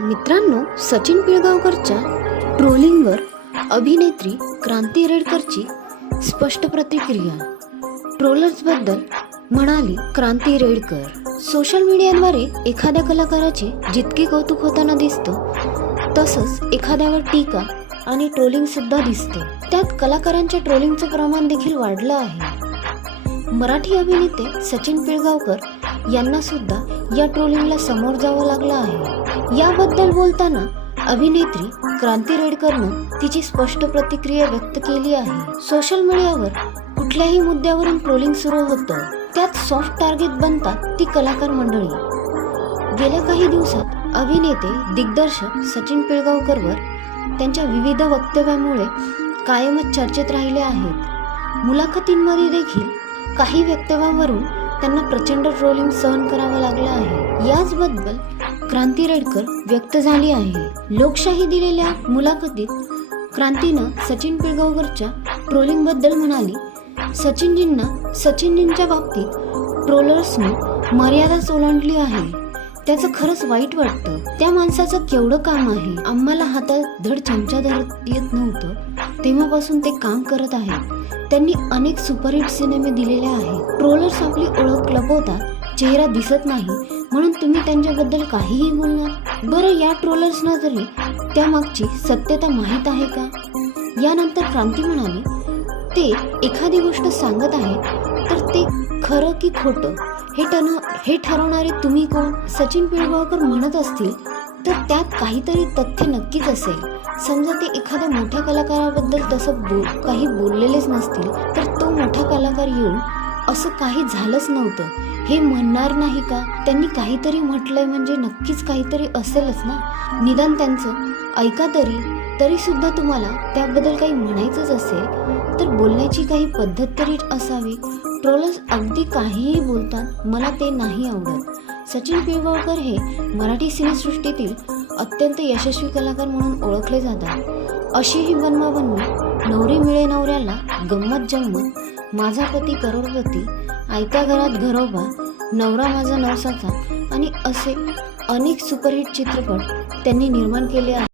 मित्रांनो, सचिन पिळगावकरच्या ट्रोलिंगवर अभिनेत्री क्रांती रेडकरची स्पष्ट प्रतिक्रिया. ट्रोलर्सबद्दल म्हणाली क्रांती रेडकर. सोशल मीडियाद्वारे एखाद्या कलाकाराचे जितके कौतुक होताना दिसतं तसंच एखाद्यावर टीका आणि ट्रोलिंग सुद्धा दिसतं. त्यात कलाकारांच्या ट्रोलिंगचं प्रमाण देखील वाढलं आहे. मराठी अभिनेते सचिन पिळगावकर यांना सुद्धा या ट्रोलिंगला समोर जावं लागलं आहे. याबद्दल बोलताना अभिनेत्री क्रांती रेडकरनं तिची स्पष्ट प्रतिक्रिया व्यक्त केली आहे. सोशल मीडियावर कुठल्याही मुद्द्यावरून ट्रोलिंग सुरू होतं, त्यात सॉफ्ट टार्गेट बनतात ती कलाकार मंडळी. गेल्या काही दिवसात अभिनेते दिग्दर्शक सचिन पिळगावकरवर त्यांच्या विविध वक्तव्यामुळे कायमच चर्चेत राहिले आहेत. मुलाखतींमध्ये देखील काही वक्तव्यांवरून त्यांना प्रचंड ट्रोलिंग सहन करावं लागलं आहे. याचबद्दल क्रांती रेडकर व्यक्त झाली आहे. लोकशाही दिलेल्या मुलाखतीत क्रांतीनं सचिन पिळगावकरच्या ट्रोलिंगबद्दल म्हणाली, सचिनजींच्या बाबतीत ट्रोलर्सने मर्यादा ओलांडली आहे. त्याचं खरंच वाईट वाटतं. त्या माणसाचं केवढं काम आहे. आम्हाला हातात धड चमचा धरत येत नव्हतं तेव्हापासून ते काम करत आहेत. त्यांनी अनेक सुपरहिट सिनेमे दिलेले आहेत. ट्रोलर्स आपली ओळख लपवतात, चेहरा दिसत नाही म्हणून तुम्ही त्यांच्याबद्दल काहीही बोलणार. बरं, या ट्रोलर्सना तरी त्यामागची सत्यता माहीत आहे का? यानंतर क्रांती म्हणाली, ते एखादी गोष्ट सांगत आहेत तर ते खरं की खोटं हे ठरवणारे तुम्ही कोण? सचिन पिळगावकर म्हणत असतील तर त्यात काहीतरी तथ्य नक्कीच असेल. समजा ते एखाद्या मोठ्या कलाकाराबद्दल तसं काही बोललेलेच नसतील तर तो मोठा कलाकार येऊन असं काही झालंच नव्हतं हे म्हणणार नाही का? त्यांनी काहीतरी म्हटलंय म्हणजे नक्कीच काहीतरी असेलच ना. निदान त्यांचं ऐका तरी सुद्धा तुम्हाला त्याबद्दल काही म्हणायचंच असेल तर बोलण्याची काही पद्धत तरी असावी. ट्रोलर्स अगदी काहीही बोलतात, मला ते नाही आवडत. सचिन पिळगावकर हे मराठी सिनेसृष्टीतील अत्यंत यशस्वी कलाकार म्हणून ओळखले जातात. अशी ही बनवाबनवी, नवरी मिळे नवऱ्याला, गंमत जम्मत, माझा पती करोडपती, आयत्या घरात घरोबा, नवरा माझा नवसाचा आणि असे अनेक सुपरहिट चित्रपट त्यांनी निर्माण केले आहेत.